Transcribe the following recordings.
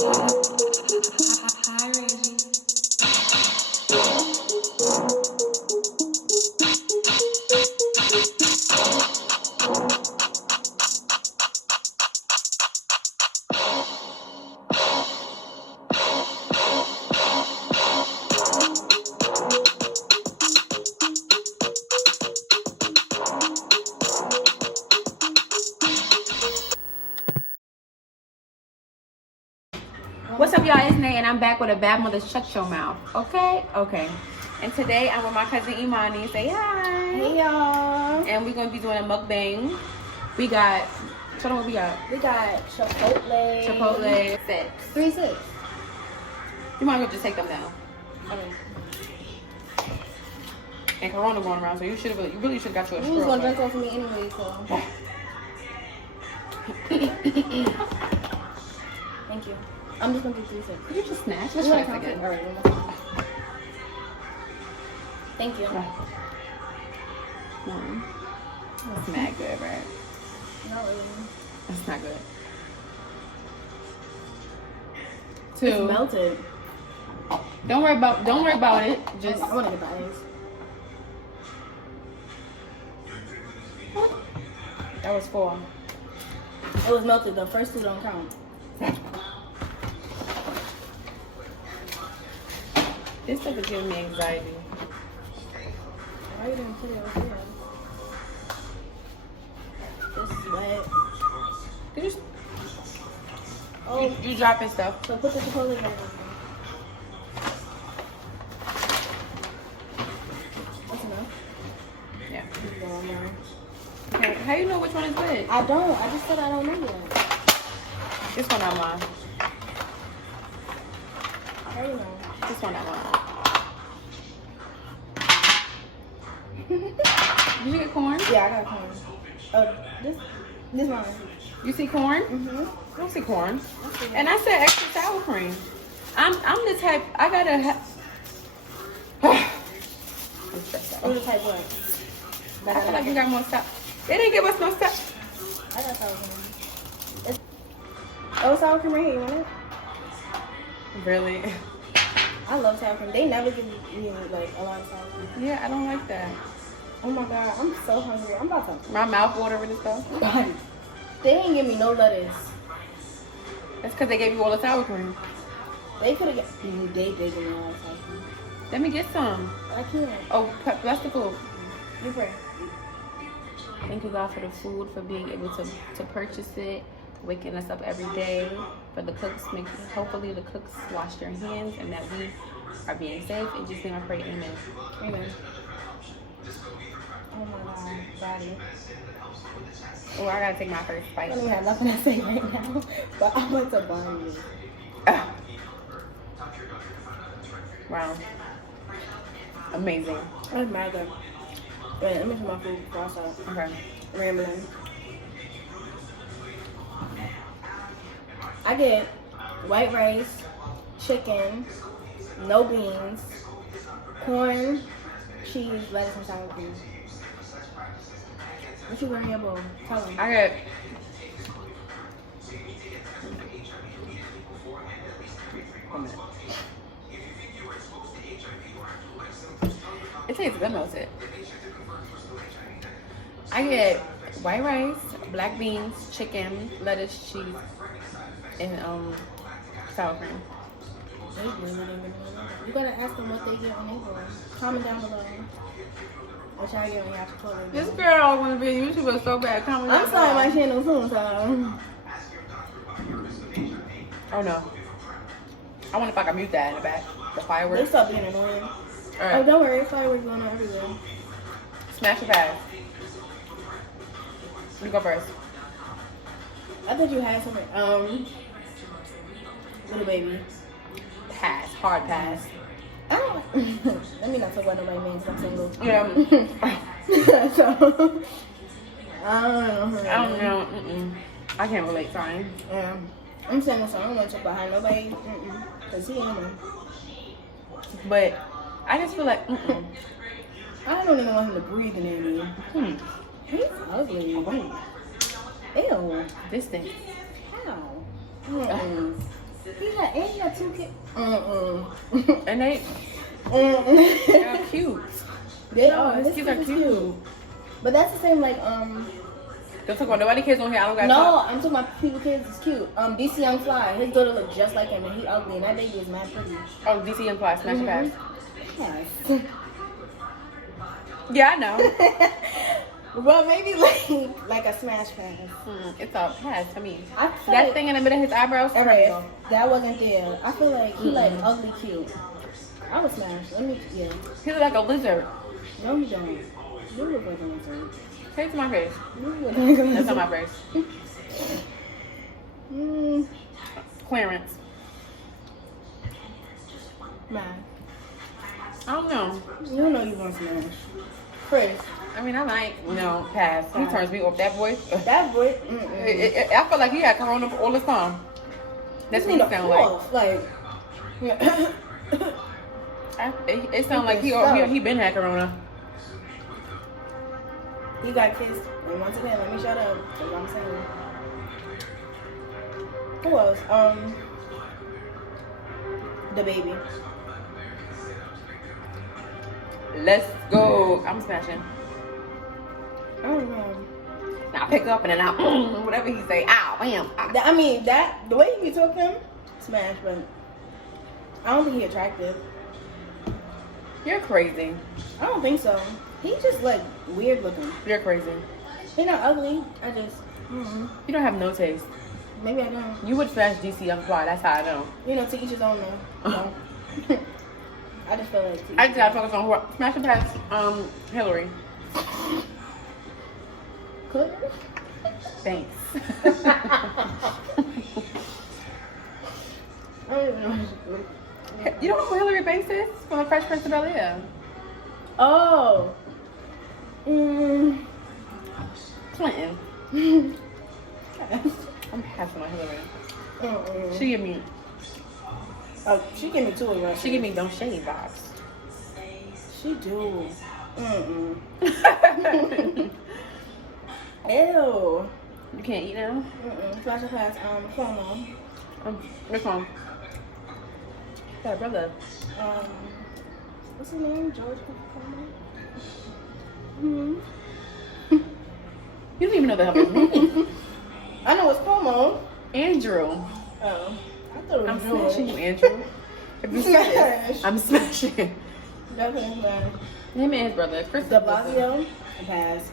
Hi, Reggie. What's up, y'all? It's Nay, and I'm back with a Bad Mother's Shut Your Mouth. Okay? Okay. And today I'm with my cousin Imani. Say hi. Hey, y'all. And we're going to be doing a mukbang. We got, show them what we got. We got Chipotle. Chipotle. 6. 3 6. You might as well just take them down. Okay. And Corona going around, so you really should have got you a straw. You was going to drink one for me anyway, so. Thank you. I'm just going to do 3 6. Could you just snatch? Let's try this again. All right. Thank you. That's mad good, right? Not really. That's not good. It's 2. melted. Don't worry about it. Just I want to get the ice. that was 4. It was melted. The first 2 don't count. This stuff is giving me anxiety. Why are you doing today? This is wet. Did you? Oh, You dropping stuff. so put the Chipotle back in. That's enough. Yeah. Go on there. Okay. How you know which one is which? I don't. I just said I don't know yet. This one not mine. How you know? This one not mine. Did you get corn? Yeah, I got corn. This mine. You see corn? Mm-hmm. I don't see corn. And I said extra sour cream. I'm the type. I gotta have. I'm stressed out. What the type what? I feel like you got more stuff. They didn't give us no stuff. I got sour cream. Oh, sour cream right here. You want it? Really? I love sour cream. They never give me like a lot of sour cream. Yeah, I don't like that. Oh my god, I'm so hungry. I'm about to. My mouth watering and stuff. They didn't give me no lettuce. That's because they gave you all the sour cream. They could have got. They did give me all the sour cream. Let me get some. I can't. Oh, bless the food. You pray. Thank you, God, for the food, for being able to purchase it, waking us up every day. For the cooks, hopefully the cooks wash their hands and that we are being safe. In Jesus' name I pray, amen. Amen. Oh my god, body. Oh, I gotta take my first I bite. don't even have nothing to say right now, but I want to burn you. Wow. Amazing. That's mad good. Wait, let me put my food before I start Okay. rambling. I get white rice, chicken, no beans, corn, cheese, lettuce, and sour cream. What you got in your bowl? Tell them. I got. It tastes good, knows it. I get white rice, black beans, chicken, lettuce, cheese, and sour cream. You gotta ask them what they get when they go. Comment down below. What y'all get when y'all Chipotle. This girl wanna be a YouTuber so bad. Comment down I'm starting below. my channel soon, so. Oh no. I wonder if I can mute that in the back. The They fireworks. stop being annoying. Alright. Oh, don't worry, fireworks going on everywhere. Smash your bag. You go first. I thought you had something. Little baby. Pass. Hard pass. I don't. Let me not talk about nobody names. I'm single. Yeah. So, I don't know. I don't know. I can't relate. Sorry. Yeah. I'm single, so I don't want to talk about nobody. Cause he ain't one. But I just feel like. I don't even want him to breathe in there. He's ugly. Ew. This thing. How? He's He got 2 kids. And they're cute. They are. His kids are cute. But that's the same, like, Don't talk about nobody kids on here. I don't got no, time. I'm talking about people kids is cute. DC Young Fly, his daughter look just like him, and he ugly, and that baby is mad pretty. Oh, DC Young Fly, smash your pass. Yes. Yeah, I know. Well, maybe like a smash pass. It's a pass. I mean, I feel that like, thing in the middle of his eyebrows. alright, that wasn't there. I feel like he like ugly cute. I would smash. Let me, yeah. He look like a lizard. No, you don't. You look like a lizard. Say it to my face. You look like a That's lizard. on my face. Clarence. Man, I don't know. you know you want to smash. Chris, I mean, I like, pass. He turns me off. That voice. that boy. I feel like he had corona all the time. That's what he sound like. It sounds like he been had corona. You got kids. And once again, let me shut up. That's what I'm saying. Who else? The baby. Let's go. I'm smashing. I don't know. Now pick up and then I whatever he say. Ow, bam. Ow. I mean, the way he be talking, smash, but I don't think he attractive. You're crazy. I don't think so. He just like weird looking. You're crazy. He not ugly. I just, You don't have no taste. maybe I don't. You would smash DC Young Fly. That's how I know. You know, to each his own though. So. I just feel like. I just gotta focus on who smash and pass. Hillary. Could. Thanks. I don't even know. You don't know who Hillary Banks is from the Fresh Prince of Bel-Air? Oh. Clinton. I'm passing on Hillary. She give me. Oh, she give me 2 of them. She give me don't shade vibes. She do. Ew. You can't eat now. Flash or pass. Cuomo. Which one? Got a brother. What's his name? George Cuomo. You don't even know the hell his name. I know it's Cuomo. Andrew. Oh, I thought it was I'm George. smashing you, Andrew. If you say this, I'm smashing. Definitely smash. Him and his brother, Chris De Blasio. Pass.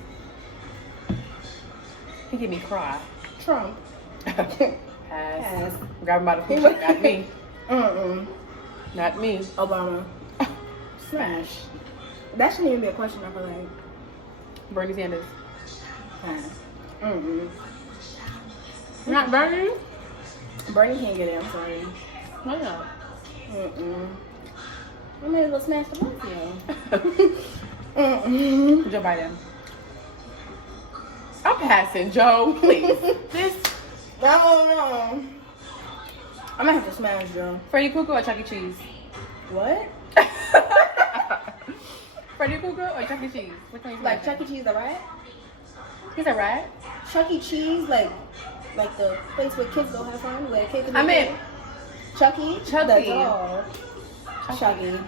He give me cry. Trump. Pass. Grab him by the foot. Not me. Not me. Obama. Smash. That shouldn't even be a question, I feel like. Bernie Sanders. Pass. Not Bernie? Bernie can't get it, I'm sorry. Why not? I may as well smash the Blasio. Joe Biden. I'm passing, Joe. Please. This No. I might have to smash Joe. Freddy Krueger or Chuck E. Cheese? What? Freddy Krueger or Chuck E. Cheese? Which one you Like smashing? Chuck E. Cheese, the rat? He's a rat. Chuck E. Cheese, like the place where kids go have fun, where kids can I meant Chucky? Chucky. The dog. Chucky.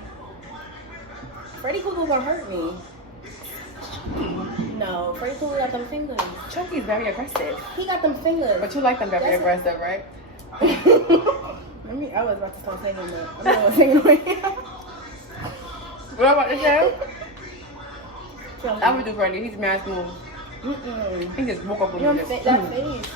Freddy Krueger gonna hurt me. No, Freddy Krueger got them fingers. Chucky's very aggressive. He got them fingers. But you like them very That's aggressive, right? I was about to start singing that. I'm not singing right now. What about the show? Chucky. I would do Freddy. He's mad smooth. He just woke up with You know me. what I'm saying? That face.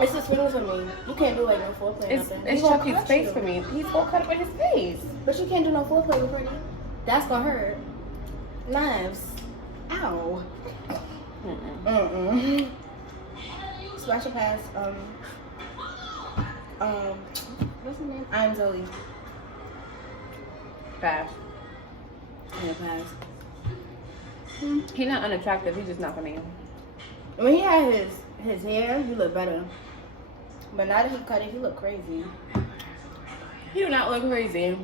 It's just fingers for me. You can't do like no foreplay. It's nothing. it's He gonna Chucky's cut face you. for me. He's all cut up with his face. But you can't do no foreplay with Freddy. That's gonna hurt. Knives. Ow. Splash or pass. What's his name? I'm Zoe. Pass. Yeah, pass. He's not unattractive. He's just not for me. When he had his hair, he looked better. But now that he cut it, he look crazy. He do not look crazy.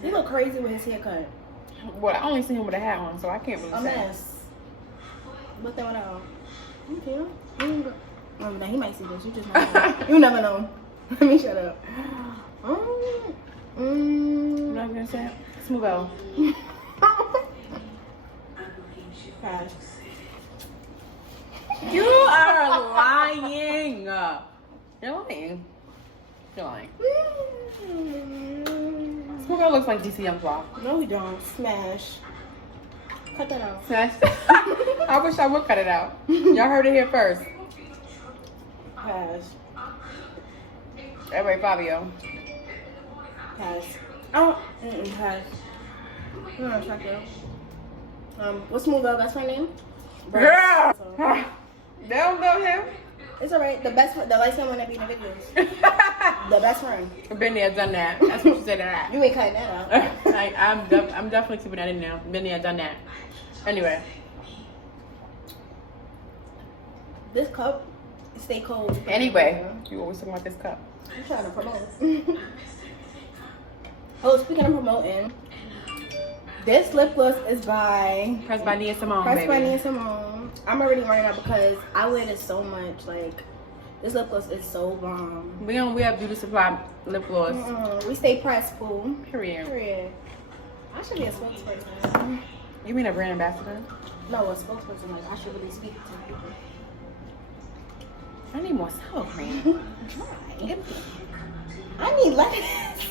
He look crazy with his haircut. Well, I only see him with a hat on, so I can't really A say. mess. But then what else? Okay. Now he might see this. You just never know. You never know. Let me shut up. I'm not gonna say it. Smooth out. Pass. You are lying. You're lying. You're lying. Smooth out looks like DC Young Fly. No, we don't. Smash. Cut that out. Smash. I wish I would cut it out. Y'all heard it here first. Pass. Everybody, Fabio. Pass. Oh, pass. No, chocolate. What's Smooth's best friend name? Girl! So, They don't know him. it's alright. The light skin one that be in the videos. The best friend. Been there, done that. That's what you said to that. You ain't cutting that out. I'm definitely keeping that in there. Been there, done that. Anyway. This cup stay cold. Anyway, you always talking about this cup. I'm trying to promote. Oh, speaking of promoting, this lip gloss is by Pressed by Nia Simone, Pressed by baby. Nia Simone. I'm already running out because I wear this so much. Like, this lip gloss is so bomb. We have Beauty Supply lip gloss. We stay pressed, fool. Period. Period. I should be a spokesperson. You mean a brand ambassador? No, a spokesperson. Like, I should really speak to people. I need more sour cream. Why? I need lettuce.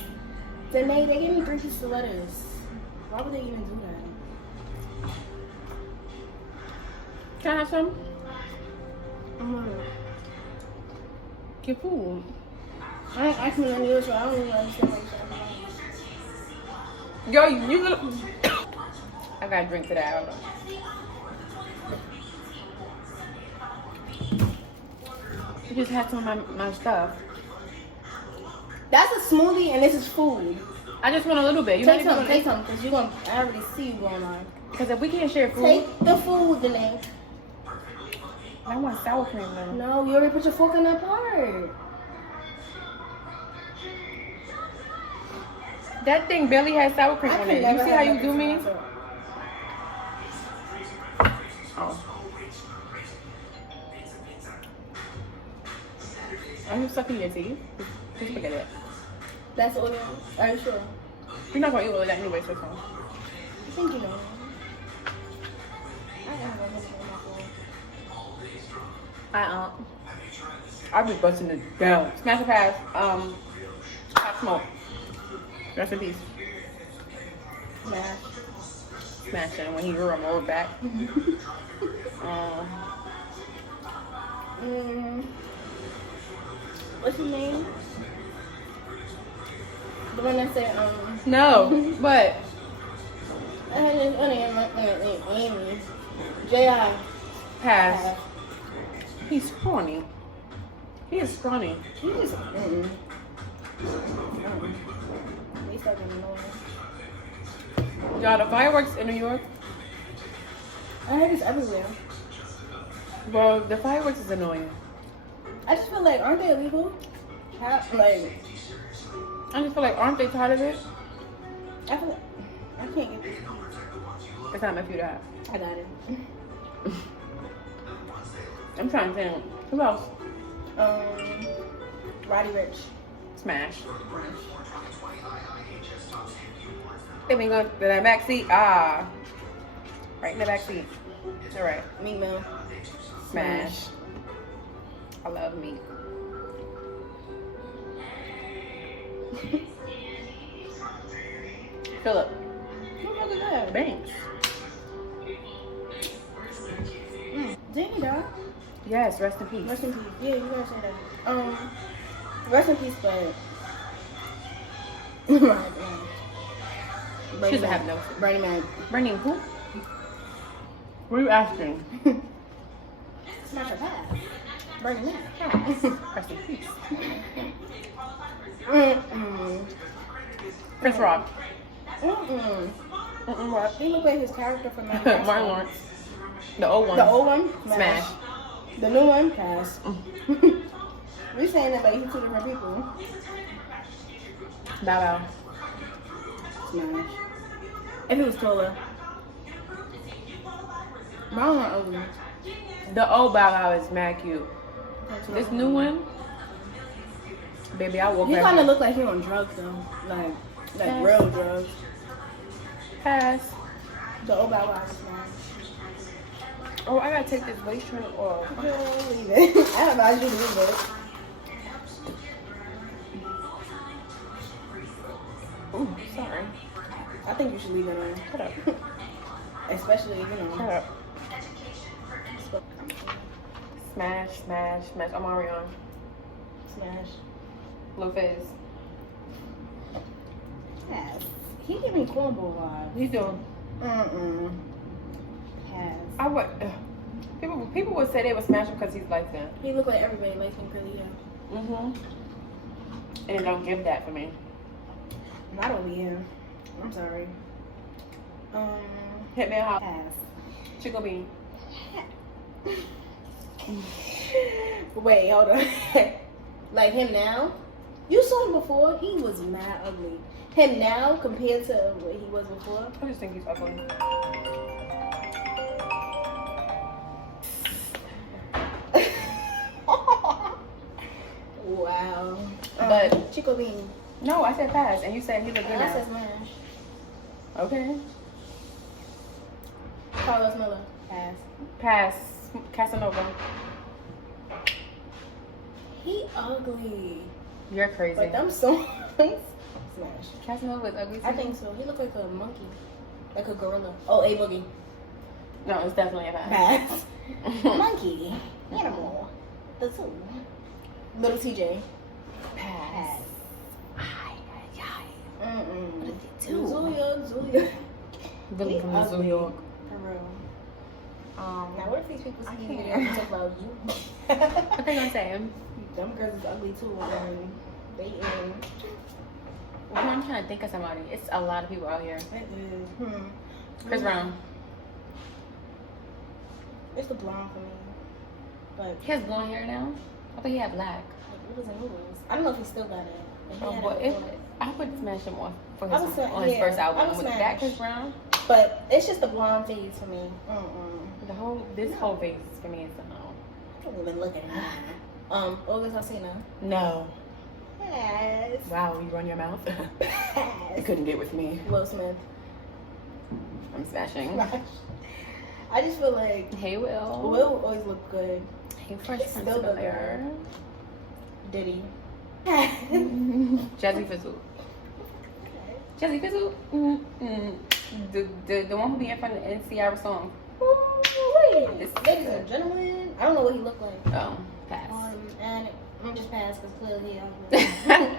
Danae, they gave me 3 pieces of lettuce. Why would they even do that? Can I have some? Mm-hmm. Get food. I ain't asking none of you, so I don't even understand what you're saying. Yo, you look. I gotta drink to that. Hold on. You just had some of my stuff. That's a smoothie and this is food. I just want a little bit. Take some, because you're going to, I already see you going on. Because if we can't share food, Take the food, Danae. I want sour cream though. No, you already put your fork in that part. That thing barely has sour cream on it. You see how you do me? Oh. Are you sucking your teeth? Just look at it. That's oil. Are you sure? You're not gonna eat all of that anyway, so far. I think you know. I am going to look at my phone. I'll be busting it down. Smash a pass. Hot smoke. Rest in peace. Smash. Smash it when he grew him over back. What's his name? The one that said, No, but I had his Amy. J.I. pass. He's scrawny. He is scrawny. He just, They start getting annoying. Y'all, the fireworks in New York. I heard it's everywhere. Well, the fireworks is annoying. I just feel like, aren't they illegal? Like, I just feel like, aren't they tired of it? I feel like, I can't get this. It's not my food to have. I got it. I'm trying to think. Who else? Roddy Rich. Smash. Then we go to the back seat. Ah. Right in the back seat. All right. Meat Mill. Smash. I love meat. Philip. Who the fuck is that? Banks. Danny, dog. Yes, rest in peace. Rest in peace. Yeah, you gotta say that. Rest in peace, but. She doesn't have no. Bernie Mac. Bernie who? What are you asking? Smash a pass. Bernie Mac. Pass. Rest in peace. Chris Rock. What? He look like his character from Martin Lawrence. The old one. The old one? Smash. The new one? Pass. We saying that like he's 2 different people. Bow Wow. Smash. If he was taller. Mine not ugly. The old Bow Wow is mad cute. This new one, baby, I woke He up. kind of look like he on drugs though. Like, Like Pass. real drugs. Pass. The old bow wow smash. Oh, I gotta take this waist trim off. Girl, leave it. I don't know. I just leave it. Ooh, sorry. I think you should leave it on. Shut up. Especially, you know. Shut up. Smash, smash, smash. I'm already on. Smash. Blue Fizz. Pass. He give me cornball vibes. What you doing? Pass. I would. People would say they would smash him because he's like that. He look like everybody likes him curly hair. And it don't give that for me. Not over here. I'm sorry. Hit me a hop. Pass. Chickle bean. Wait, hold on. Like him now? You saw him before. He was mad ugly. Him now compared to what he was before. I just think he's ugly. Wow. But- Chico Bean. No, I said pass, and you said he looked good I now. said smash. Okay. Carlos Miller. Pass. Pass. Casanova. He ugly. You're crazy. But them songs. Smash. Casanova is ugly too? I think so. He looked like a monkey. Like a gorilla. Oh, A Boogie. No, it's definitely a pass. Pass. Monkey. Animal. The zoo. Little TJ. Pass. Mm-mm. Two. Zulia. Really He from ugly. New York. For real. Now Now, what if these people I see me can't. and talk about you? what they gonna say? Them girls is ugly too. And they in. I'm trying to think of somebody. It's a lot of people out here. It is. Chris Brown. It's the blonde for me. But He has blonde hair now. I thought he had black. it was a noodles. I don't know if he still got it. But he Oh, had but it if before. I would smash him on for I his would say- on his yeah, first I album would with smash. that Chris Brown. But it's just the blonde face for me. This whole face for me is a no. I don't even look at him. August Alsina. No. Pass. Wow, you run your mouth. Pass. You couldn't get with me. Will Smith. I'm smashing. I just feel like Hey Will. Will always look good. Hey Fresh He's Prince still of look Bel-Air. Diddy. Jazzy Fizzle. Jazzy Fizzle. The one who be in front of the NCR song. Wait, It's ladies good. and gentlemen, I don't know what he looked like. Oh, pass. And I'm just pass because clearly I'm.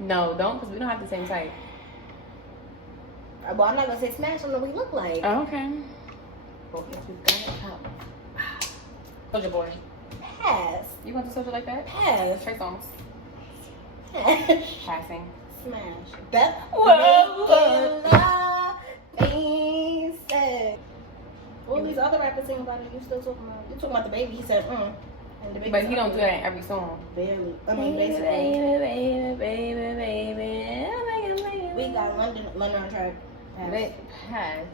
No, don't, because we don't have the same type. Well, I'm not gonna say smash. I don't know what he looked like. Oh, okay. Well, yes, we got it. Soldier Boy. Pass. You want to Soldier like that? Pass. Trey Songz. Pass. Passing. Smash. That. Whoa. All these other rappers sing about it. You still talking about? You talking about the baby? He said, And the baby But he don't do that in every song. Barely. I mean, basically. Baby. We got London on track. Pass. Pass.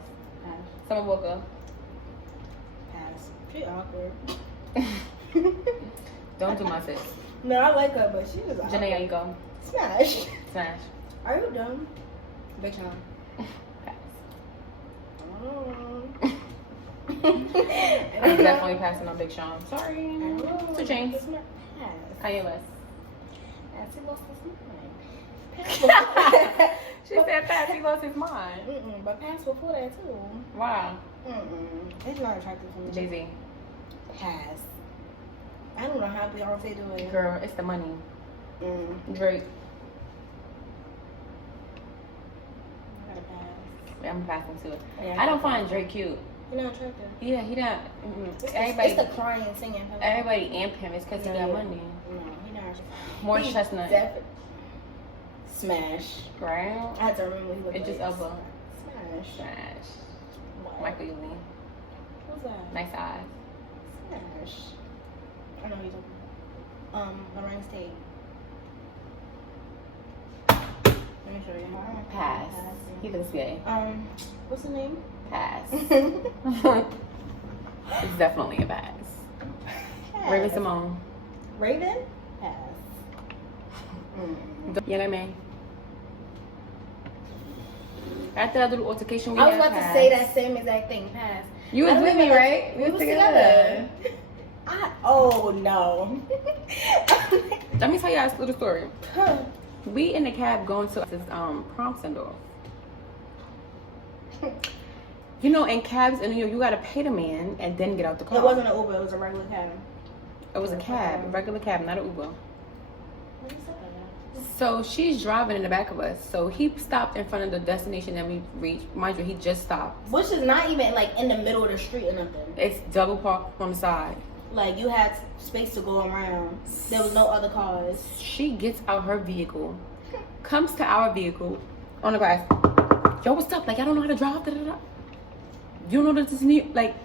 Pass. Summer Walker. Pass. She awkward. Don't do my sis. No, I like her, but she was awkward. Janae, how you go? Smash. Smash. Are you dumb? Big Sean. Pass. Oh. I'm definitely passing on Big Sean. Sorry. So James. Pass. Kanye West. Pass. He lost his mind. Pass. She said pass, he lost his mind. But pass before that too. Wow. It's not attractive for me. Jay-Z. Pass. I don't know how Beyonce do it. Girl, it's the money. Drake. I gotta pass. I'm passing to it. Yeah, I don't find Drake cute. You're not attractive. Yeah, he not. It's the crying, singing. Everybody amp him. It's because he got money. No, he not. Morris Chestnut. Smash. Right? I have to remember what he looked It just like. up. Smash. Smash. What? Michael Ealy. Who's that? Nice eyes. Smash. I know who you're talking about. Lorraine State. Let me show you. Pass. He looks gay. What's the name? Pass. It's definitely a pass. Raven Simone. Raven? Pass. Younger man. After that little altercation we I was had, about to pass. say that same exact thing. Pass. You was I with remember, me, like, right? We was together. Oh no. Let me tell you a little story. Huh. We in the cab going to this prom send-off. You know, in cabs in New York, you gotta pay the man and then get out the car. It wasn't an Uber. It was a regular cab. It was a cab, a regular cab, not an Uber. What is that? So she's driving in the back of us. So he stopped in front of the destination that we reached. Mind you, he just stopped. Which is not even like in the middle of the street or nothing. It's double parked on the side. Like you had space to go around. There was no other cars. She gets out her vehicle, comes to our vehicle on the grass. Yo, what's up? Like, I don't know how to drive. Da, da, da. You know this is New York. Like,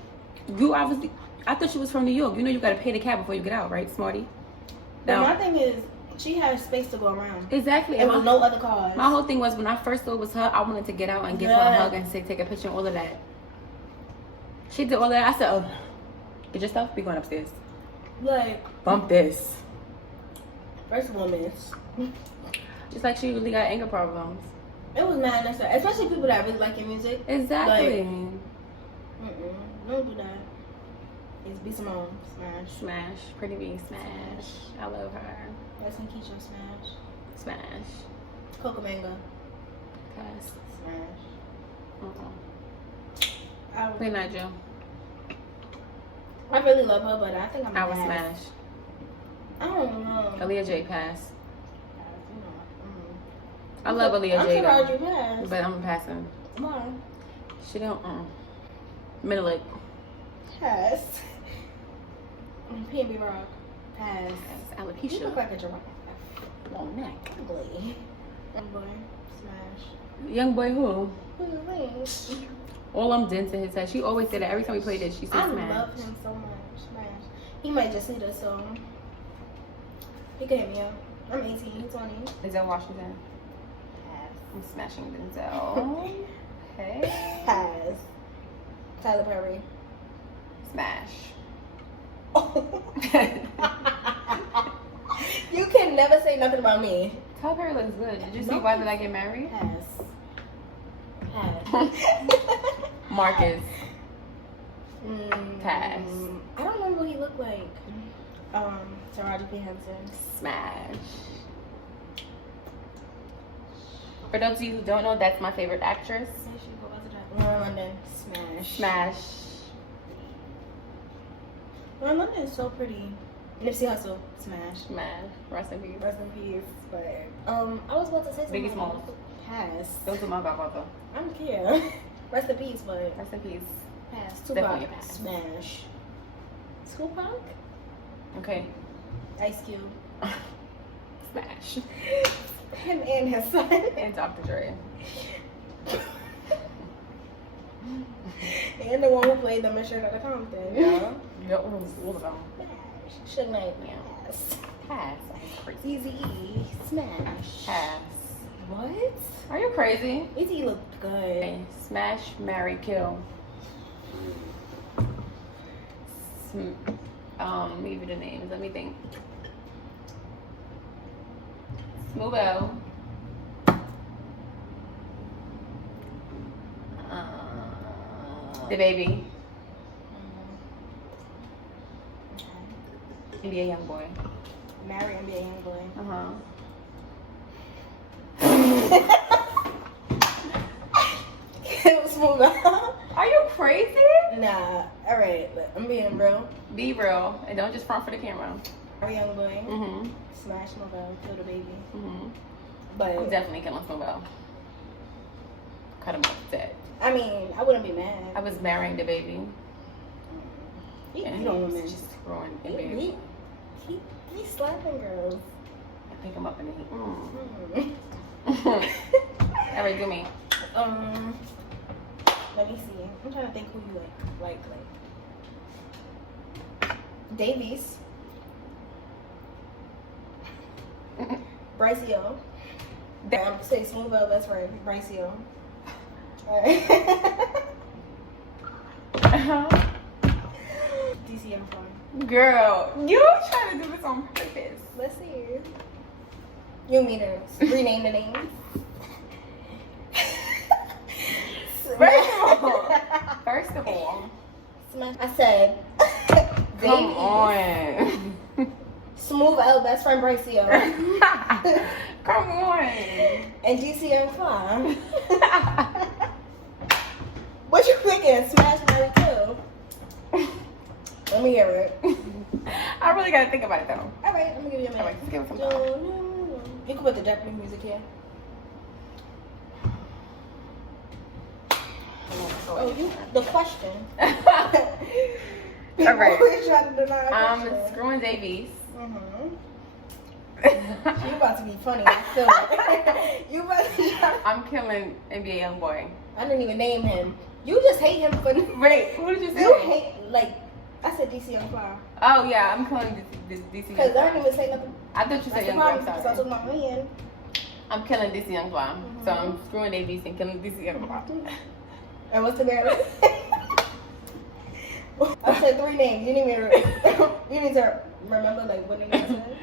you obviously, I thought she was from New York. You know you gotta pay the cab before you get out, right, Smarty? But my thing is, she had space to go around. Exactly. There was no other cars. My whole thing was when I first saw it was her, I wanted to get out and give her a hug and say, take a picture and all of that. She did all of that. I said, oh, get your stuff. We going upstairs. Like, Bump this. first of all, miss. Just like she really got anger problems. It was mad necessary, especially people that really like your music. Exactly. Don't do that. It's B Simone, smash. Smash. Pretty B, smash. I love her. That's when Keisha, smash. Smash. Coco Mango, Pass. smash. Uh-uh. Queen Nigel. I really love her, but I think I'm I would mad. smash. I don't know. Aaliyah J, pass. I I'm love Aaliyah J, surprised though, you passed. but I'm passing. Why? She don't, Middle it. Pass. P&B Rock. Pass. You look Alopecia. like a giraffe. Long neck. Ugly. Young boy, smash. Young boy who? Who you think? All I'm dents in his head. She always said that every time we played this, she said I smash. love him so much. Smash. He might just see this, so he could hit me up. I'm 18, he's 20. Denzel Washington. Pass. I'm smashing Denzel. Hey. Pass. Tyler Perry. Smash. You can never say nothing about me. Tyler Perry looks good. Did you see No. Why Did I Get Married? Pass. Pass. Marcus. Pass. I don't remember what he looked like. Taraji P. Henson. Smash. For those of you who don't know, that's my favorite actress. Lauren London. Smash. Smash. Lauren London is so pretty. Nipsey Hussle. Smash. Smash. Rest in peace. Rest in peace. But I was about to say something. Biggie Smalls. Pass. Those are my godfather. I don't care. Rest in peace, but Rest in peace. pass. Definitely Tupac. a pass. Smash. Tupac. Okay. Ice Cube. Smash. Him and his son. And Dr. Dre. And the one who played the Mission at the Compton. Yeah. Yep. All of them. Smash. Suge Knight. Yeah. Pass. Pass. Crazy. Easy. Smash. Pass. What? Are you crazy? Easy looked good. Okay. Smash, marry, kill. Let me give you the names. Let me think. Smooth L. The Baby. NBA Young Boy. Marry NBA young boy. It was smooth. Are you crazy? Nah. All right. I'm being real. Be real and don't just front for the camera. Marry young boy. Mm-hmm. Smash mobile. Kill the baby. Mm-hmm. But I'm definitely killing Smooth L. Cut him off dead. I mean, I wouldn't be mad. I was marrying the baby. He And beat on he was women. just throwing the baby. He's slapping girls. I pick him up and he. Mm. All right, do me. Let me see. I'm trying to think who you like. Davies. Bryce Yo. I'm say Smooth L best friend. Bryce Yo. Alright. DCM fun. Girl, you trying to do this on purpose. Let's see. You mean to rename the names? all. I said, Come on. Smooth L, best friend Bracio. Come on. And GCN Fly. What you thinking? Smash Mary too. Let me hear it. I really gotta think about it though. Alright, I'm gonna give you a minute. Alright, just give it some time. You can put the Japanese music here. Oh, you the question. Alright. Always try to deny a I'm question. screwing Davies. You about to be funny. I feel it. You about to try. I'm killing NBA Youngboy. I didn't even name him. You just hate him for. Wait, who did you say? You hate I said DC Young Fly. Oh yeah, I'm killing DC Because I Young didn't even say nothing. I thought you said That's the Young Boy. problem. I'm Because I sorry. took my man. I'm killing DC Young Boy. So I'm screwing Davies and killing DC Young Boy. And what's the name? I said 3 names. You need me to. You need to remember what name I said.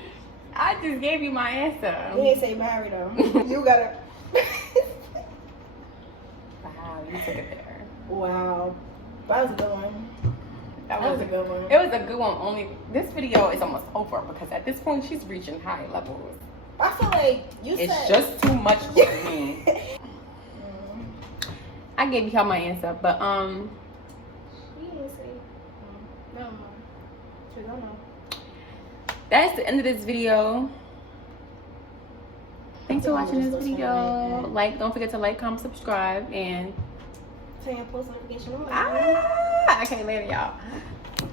I just gave you my answer. You didn't say Mary though. You gotta. Wow, you took it there. Wow, that was a good one. That was a good one. It was a good one. Only this video is almost over because at this point she's reaching high levels. I feel like you It's said. just too much for me. I gave you all my answer, but You didn't say. Never mind. Cause I know. that's the end of this video. Thanks for watching this video. Don't forget to like, comment, subscribe, and Turn your post notification on. I can't later, y'all.